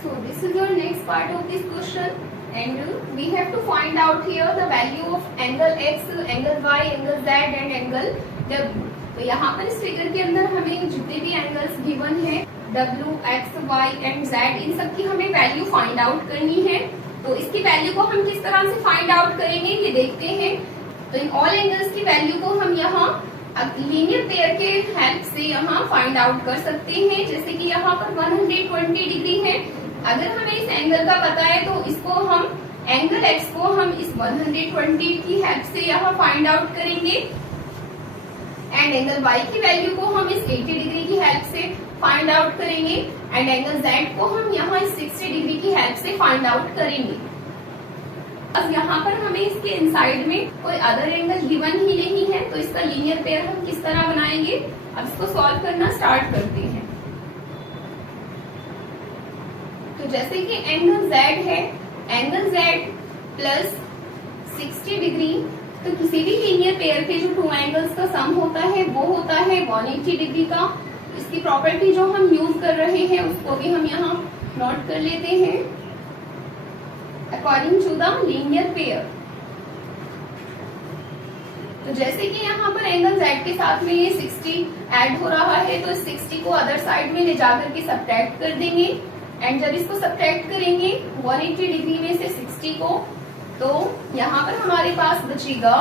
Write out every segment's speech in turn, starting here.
So this is your next part of this question, and we have to find out here the value of angle x, angle y, angle z and angle w. तो यहाँ पर इस figure के अंदर हमें जितने भी angles given है w, x, y and z, इन सब की हमें वैल्यू फाइंड आउट करनी है। तो इसकी वैल्यू को हम किस तरह से फाइंड आउट करेंगे ये देखते हैं। तो इन ऑल एंगल्स की वैल्यू को हम यहाँ लीनियर पेयर के हेल्प से यहाँ फाइंड आउट कर सकते हैं। जैसे कि यहाँ पर 120 डिग्री है, अगर हमें इस एंगल का पता है तो इसको हम एंगल x को हम इस 120 की हेल्प से यहाँ फाइंड आउट करेंगे, एंड एंगल y की वैल्यू को हम इस 80 डिग्री की हेल्प से फाइंड आउट करेंगे, एंड एंगल z को हम यहाँ इस 60 डिग्री की हेल्प से फाइंड आउट करेंगे। अब यहाँ पर हमें इसके इनसाइड में कोई अदर एंगल गिवन ही नहीं है, तो इसका लीनियर पेयर हम किस तरह बनाएंगे। अब इसको सॉल्व करना स्टार्ट करते हैं। तो जैसे कि एंगल z है, एंगल z प्लस 60 डिग्री, तो किसी भी लीनियर पेयर के जो टू एंगल्स का सम होता है वो होता है 180 डिग्री का। इसकी प्रॉपर्टी जो हम यूज कर रहे हैं उसको भी हम यहाँ नोट कर लेते हैं। According to the linear pair, तो जैसे कि यहाँ पर एंगल z के साथ में ये 60 ऐड हो रहा है, तो 60 को अदर साइड में ले जाकर के सब्ट्रैक्ट कर देंगे, एंड जब इसको सब्ट्रैक्ट करेंगे 180 डिग्री में से 60 को, तो यहाँ पर हमारे पास बचेगा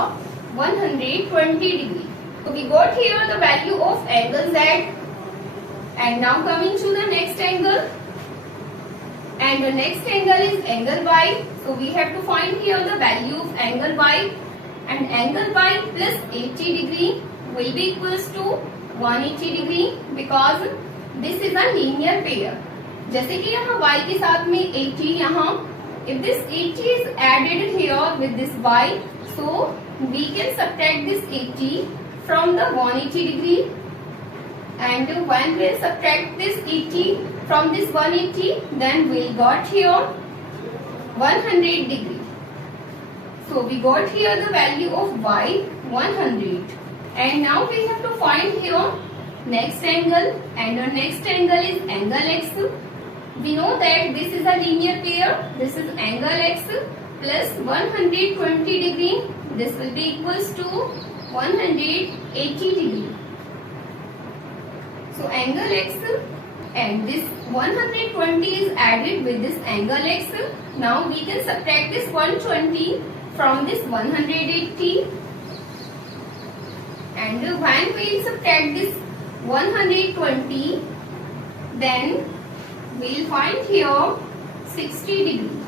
120 डिग्री। तो we got here the value of angle z, and now coming to the next angle, and the next angle is angle y. So we have to find here the value of angle y, and angle y plus 80 degree will be equals to 180 degree because this is a linear pair. जैसे कि यहाँ y के साथ में 80, यहाँ if this 80 is added here with this y, so we can subtract this 80 from the 180 degree, and when we subtract this 80 from this 180, then we got here 100 degree. So we got here the value of y 100, and now we have to find here next angle, and the next angle is angle x. We know that this is a linear pair. This is angle x plus 120 degree. This will be equals to 180 degree. So angle x, and this 120 is added with this angle x. Now we can subtract this 120 from this 180, and when we subtract this 120, then we will find here 60 degree.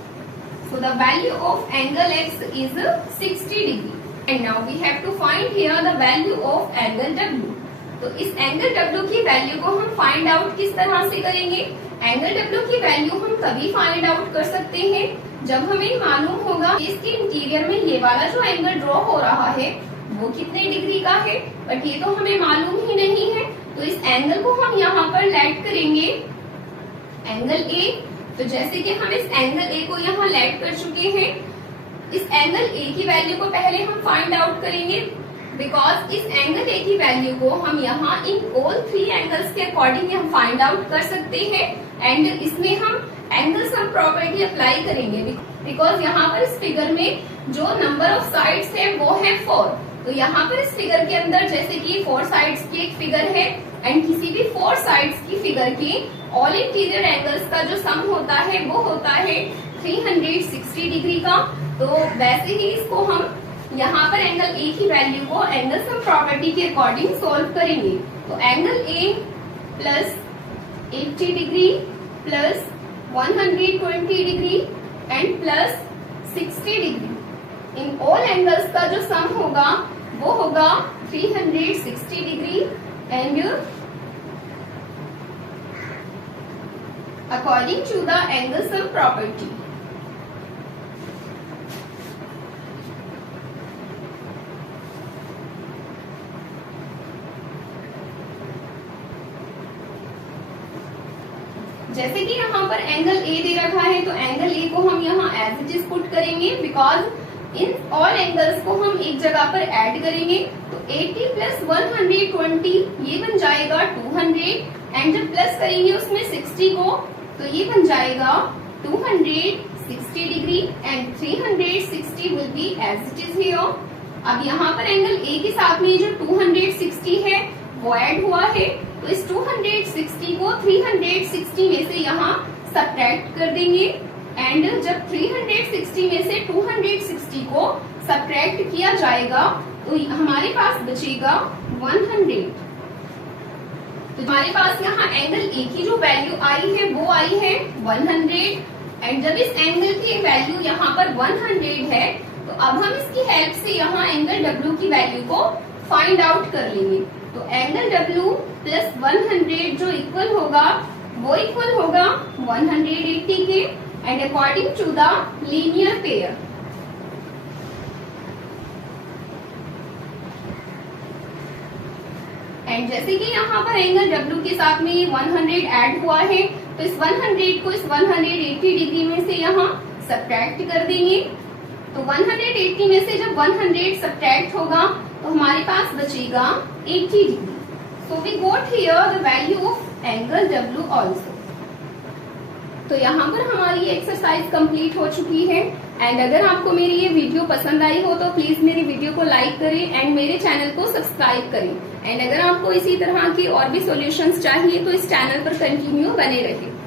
So the value of angle x is 60 degree, and now we have to find here the value of angle w. तो इस angle W की value को हम find out किस तरह से करेंगे। Angle W की वैल्यू हम तभी फाइंड आउट कर सकते हैं जब हमें मालूम होगा कि इसके इंटीरियर में ये वाला जो एंगल ड्रॉ हो रहा है वो कितने डिग्री का है, बट ये तो हमें मालूम ही नहीं है। तो इस एंगल को हम यहाँ पर लेट करेंगे एंगल A। तो जैसे कि हम इस एंगल A को यहाँ लेट कर चुके हैं, इस एंगल A की वैल्यू को पहले हम फाइंड आउट करेंगे, बिकॉज इस एंगल A की वैल्यू को हम यहाँ इन ऑल 3 एंगल्स के अकॉर्डिंग हम फाइंड आउट कर सकते हैं, एंड इसमें हम एंगल सम प्रॉपर्टी अप्लाई करेंगे, बिकॉज यहाँ पर इस फिगर में जो नंबर ऑफ साइड्स है वो है 4। तो यहाँ पर इस फिगर के अंदर जैसे कि 4 साइड्स की एक फिगर है, एंड किसी भी 4 साइड्स की फिगर की ऑल इंटीरियर एंगल्स का जो सम होता है वो होता है 360 डिग्री का। तो वैसे ही इसको हम यहाँ पर एंगल A की वैल्यू को एंगल सम प्रॉपर्टी के अकॉर्डिंग सोल्व करेंगे। तो angle A plus 80 degree plus 120 degree and plus 60 degree, in all angles का जो सम होगा वो होगा 360 degree, and according to the angle sum property. जैसे कि यहाँ पर एंगल A दे रखा है, तो एंगल A को हम यहाँ एज इट इज पुट करेंगे, बिकॉज इन ऑल एंगल्स को हम एक जगह पर ऐड करेंगे। तो 80 प्लस 120 ये बन जाएगा 200, एंड जब प्लस करेंगे उसमें 60 को, तो ये बन जाएगा 260 degree and 360 will be as it is here. अब यहाँ पर एंगल ए के साथ में जो 260 है वो ऐड हुआ है, तो इस 260 को 360 में से यहाँ सब्ट्रैक्ट कर देंगे एंड जब 360 में से 260 को सब्ट्रैक्ट किया जाएगा तो हमारे पास बचेगा 100। तो हमारे पास यहाँ एंगल ए की जो वैल्यू आई है वो आई है 100 एंड जब इस एंगल की वैल्यू यहाँ पर 100 है तो अब हम इसकी हेल्प से यहाँ एंगल डब्ल्यू की वैल्यू को फाइंड आउट कर लेंगे। तो एंगल डब्ल्यू प्लस 100 जो इक्वल होगा वो इक्वल होगा 180 के and according to the linear pair. And जैसे कि यहाँ पर एंगल डब्ल्यू के साथ में 100 ऐड हुआ है तो इस 100 को इस 180 डिग्री में से यहाँ सब्ट्रैक्ट कर देंगे। तो 180 में से जब 100 सब्ट्रैक्ट होगा तो हमारे पास बचेगा 80 degree. So we got here the value of angle W also. तो यहाँ पर हमारी एक्सरसाइज कंप्लीट हो चुकी है एंड अगर आपको मेरी ये वीडियो पसंद आई हो तो प्लीज मेरी वीडियो को लाइक करें एंड मेरे चैनल को सब्सक्राइब करें एंड अगर आपको इसी तरह की और भी सॉल्यूशंस चाहिए तो इस चैनल पर कंटिन्यू बने रहें।